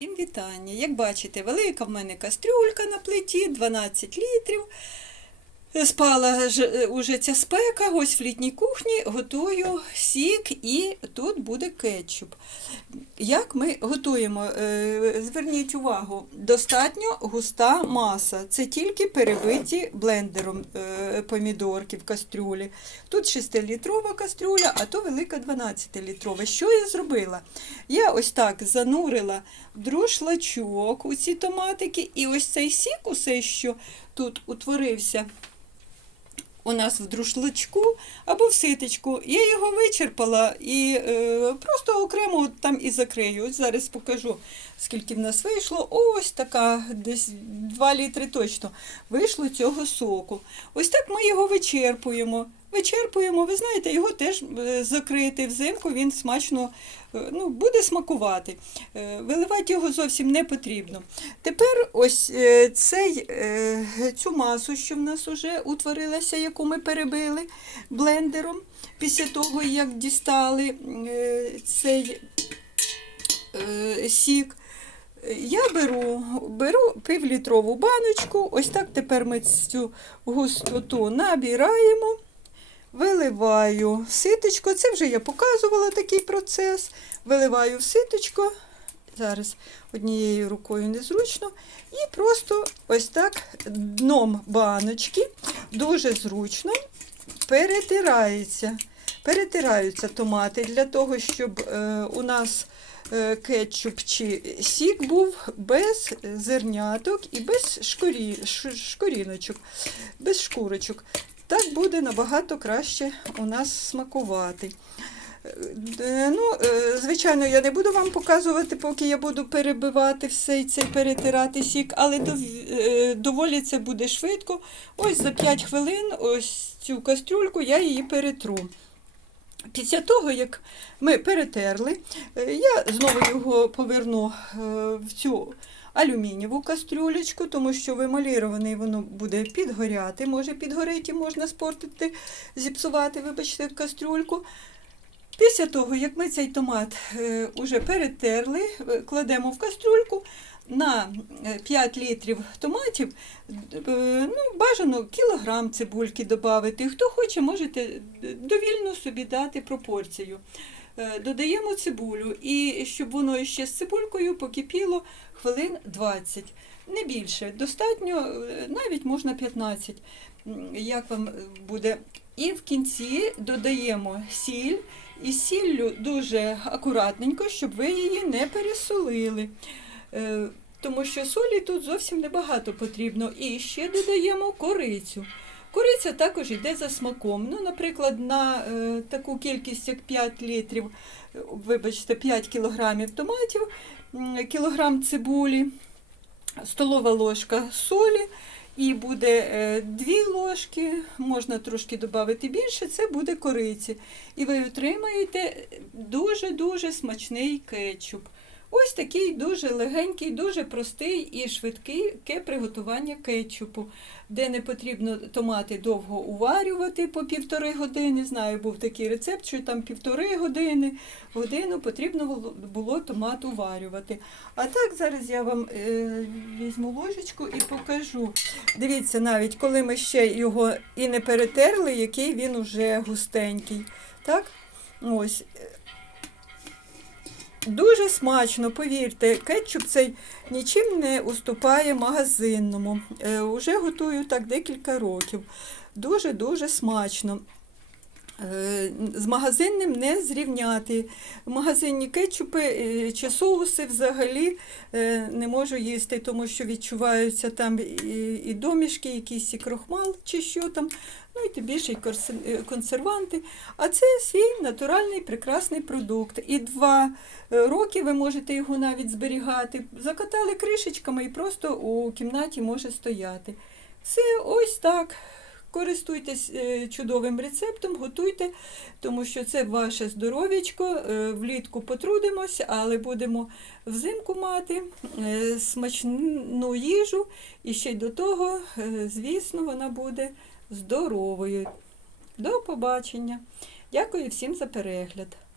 Всім вітання. Як бачите, велика в мене кастрюлька на плиті, 12 літрів. Спала ж е, ця спека, ось в літній кухні готую сік і тут буде кетчуп. Як ми готуємо? Е, Зверніть увагу, достатньо густа маса. Це тільки перебиті блендером е, помідорки в кастрюлі. Тут 6-літрова кастрюля, а то велика 12-літрова. Що я зробила? Я ось так занурила друшлачок у ці томатики, і ось цей сік, усе, що тут утворився у нас в друшлачку або в ситочку. Я його вичерпала і е, просто окремо там і закрию. Ось зараз покажу, скільки в нас вийшло. Ось така, десь 2 літри точно вийшло цього соку. Ось так ми його вичерпуємо. Вичерпуємо, ви знаєте, його теж е, закрити взимку, він смачно е, ну, буде смакувати. Е, Виливати його зовсім не потрібно. Тепер ось цей, цю масу, що в нас вже утворилася, яку ми перебили блендером, після того, як дістали цей сік. Я беру, беру півлітрову баночку, ось так тепер ми цю густоту набираємо, виливаю в ситочко. Це вже я показувала такий процес. Виливаю в ситочко, зараз однією рукою незручно, і просто ось так дном баночки дуже зручно перетирається. Перетираються томати для того, щоб е, у нас е, кетчуп чи сік був без зерняток і без шкурі, ш- шкуріночок, без шкурочок. Так буде набагато краще у нас смакувати. Е, Ну, е, звичайно, я не буду вам показувати, поки я буду перебивати все і цей перетирати сік, але дов- е, доволі це буде швидко. Ось за 5 хвилин ось цю кастрюльку я її перетру. Після того, як ми перетерли, е, я знову його поверну е, в цю алюмінієву кастрюлечку, тому що вималірований воно буде підгоряти, може підгоріти, можна спортити, зіпсувати, вибачте, кастрюльку. Після того, як ми цей томат е, уже перетерли, е, кладемо в кастрюльку на е, 5 літрів томатів, е, ну, бажано кілограм цибульки додати. Хто хоче, можете довільно собі дати пропорцію. Е, Додаємо цибулю і щоб воно ще з цибулькою покипіло хвилин 20. Не більше, достатньо, е, навіть можна 15, як вам буде. І в кінці додаємо сіль, і сіллю дуже акуратненько, щоб ви її не пересолили. Е, Тому що солі тут зовсім небагато потрібно. І ще додаємо корицю. Кориця також йде за смаком. Ну, наприклад, на е, таку кількість, як 5 літрів, вибачте, 5 кілограмів томатів, кілограм цибулі, столова ложка солі. І буде е, дві ложки, можна трошки додати більше, це буде кориці. І ви отримаєте дуже-дуже смачний кетчуп. Ось такий дуже легенький, дуже простий і швидкий приготування кетчупу, де не потрібно томати довго уварювати по півтори години. Знаю, був такий рецепт, що там півтори години, годину потрібно було- томат уварювати. А так зараз я вам е, візьму ложечку і покажу. Дивіться, навіть коли ми ще його і не перетерли, який він уже густенький. Так? Ось. Дуже смачно, повірте, кетчуп цей нічим не уступає магазинному. Е, уже готую так декілька років. Дуже-дуже смачно. З магазинним не зрівняти. Магазинні кетчупи е, чи соуси взагалі е, не можу їсти, тому що відчуваються там і, домішки, якийсь і крохмал, чи що там, ну і тим більше і е, консерванти. А це свій натуральний прекрасний продукт. І два роки ви можете його навіть зберігати. Закатали кришечками і просто у кімнаті може стояти. Все ось так. Користуйтесь е, чудовим рецептом, готуйте, тому що це ваше здоров'ячко. Е, Влітку потрудимося, але будемо взимку мати е, смачну їжу. І ще й до того, звісно, вона буде здоровою. До побачення. Дякую всім за перегляд.